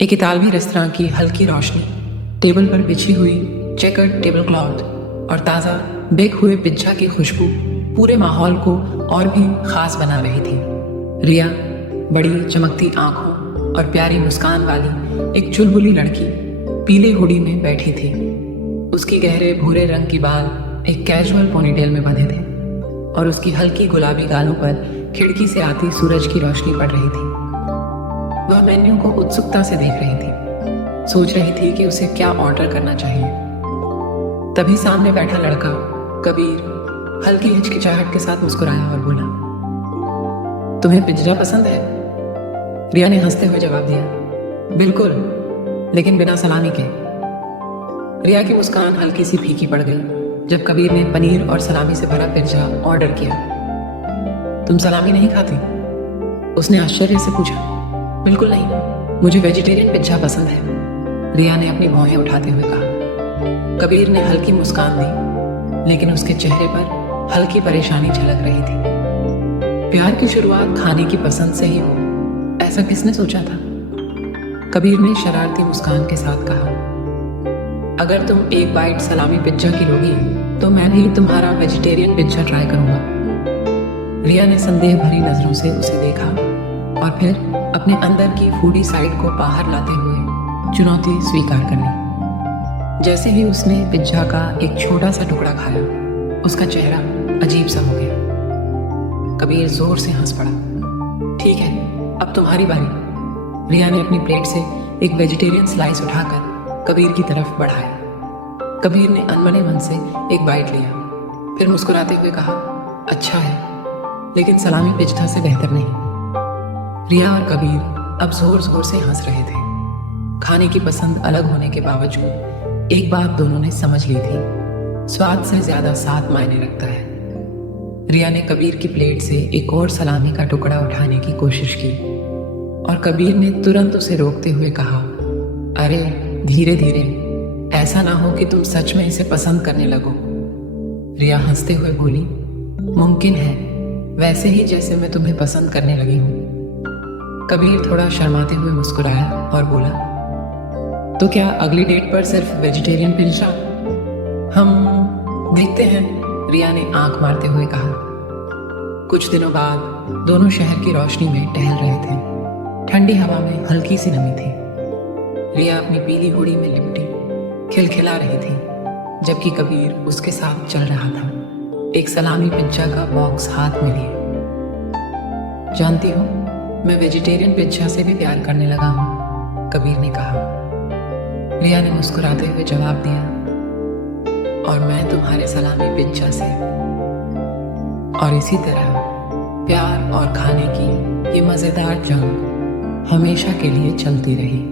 एक इतालवी रेस्तरां की हल्की रोशनी, टेबल पर बिछी हुई चेकर्ड टेबल क्लॉथ और ताज़ा बेक हुए पिज्जा की खुशबू पूरे माहौल को और भी खास बना रही थी। रिया बड़ी चमकती आंखों और प्यारी मुस्कान वाली एक चुलबुली लड़की पीली हुडी में बैठी थी। उसकी गहरे भूरे रंग की बाल एक कैजुअल पोनीटेल में बंधे थे और उसकी हल्की गुलाबी गालों पर खिड़की से आती सूरज की रोशनी पड़ रही थी। वह मेन्यू को उत्सुकता से देख रही थी, सोच रही थी कि उसे क्या ऑर्डर करना चाहिए। तभी सामने बैठा लड़का कबीर हल्की हिचकिचाहट के साथ मुस्कुराया और बोला, तुम्हें पिज्जा पसंद है? रिया ने हंसते हुए जवाब दिया, बिल्कुल, लेकिन बिना सलामी के। रिया की मुस्कान हल्की सी फीकी पड़ गई जब कबीर ने पनीर और सलामी से भरा पिज्जा ऑर्डर किया। तुम सलामी नहीं खाती? उसने आश्चर्य से पूछा। बिल्कुल नहीं, मुझे वेजिटेरियन पिज्जा पसंद है, रिया ने अपनी भौहें उठाते हुए कहा। कबीर ने हल्की मुस्कान दी, लेकिन उसके चेहरे पर हल्की परेशानी झलक रही थी। प्यार की शुरुआत खाने की पसंद से ही हो, ऐसा किसने सोचा था? कबीर ने शरारती मुस्कान के साथ कहा, अगर तुम एक बाइट सलामी पिज्जा की लोगी तो मैं भी तुम्हारा वेजिटेरियन पिज्जा ट्राई करूंगा। रिया ने संदेह भरी नजरों से उसे देखा और फिर अपने अंदर की फूडी साइड को बाहर लाते हुए चुनौती स्वीकार कर ली। जैसे ही उसने पिज्जा का एक छोटा सा टुकड़ा खाया, उसका चेहरा अजीब सा हो गया। कबीर जोर से हंस पड़ा। ठीक है, अब तुम्हारी बारी। रिया ने अपनी प्लेट से एक वेजिटेरियन स्लाइस उठाकर कबीर की तरफ बढ़ाया। कबीर ने अनमने मन से एक बाइट लिया, फिर मुस्कुराते हुए कहा, अच्छा है, लेकिन सलामी पिज्जा से बेहतर नहीं। रिया और कबीर अब जोर जोर से हंस रहे थे। खाने की पसंद अलग होने के बावजूद एक बात दोनों ने समझ ली थी, स्वाद से ज्यादा साथ मायने रखता है। रिया ने कबीर की प्लेट से एक और सलामी का टुकड़ा उठाने की कोशिश की और कबीर ने तुरंत उसे रोकते हुए कहा, अरे धीरे धीरे, ऐसा ना हो कि तुम सच में इसे पसंद करने लगो। रिया हंसते हुए बोली, मुमकिन है, वैसे ही जैसे मैं तुम्हें पसंद करने लगी हूँ। कबीर थोड़ा शर्माते हुए मुस्कुराया और बोला, तो क्या अगली डेट पर सिर्फ वेजिटेरियन पिज्जा? हम देखते हैं, रिया ने आंख मारते हुए कहा। कुछ दिनों बाद दोनों शहर की रोशनी में टहल रहे थे। ठंडी हवा में हल्की सी नमी थी। रिया अपनी पीली हुडी में लिपटी खिलखिला रही थी, जबकि कबीर उसके साथ चल रहा था, एक सलामी पिज्जा का बॉक्स हाथ में लिए। जानती हो, मैं वेजिटेरियन पिज्जा से भी प्यार करने लगा हूँ, कबीर ने कहा। रिया ने मुस्कुराते हुए जवाब दिया, और मैं तुम्हारे सलामी पिज्जा से। और इसी तरह प्यार और खाने की ये मज़ेदार जंग हमेशा के लिए चलती रही।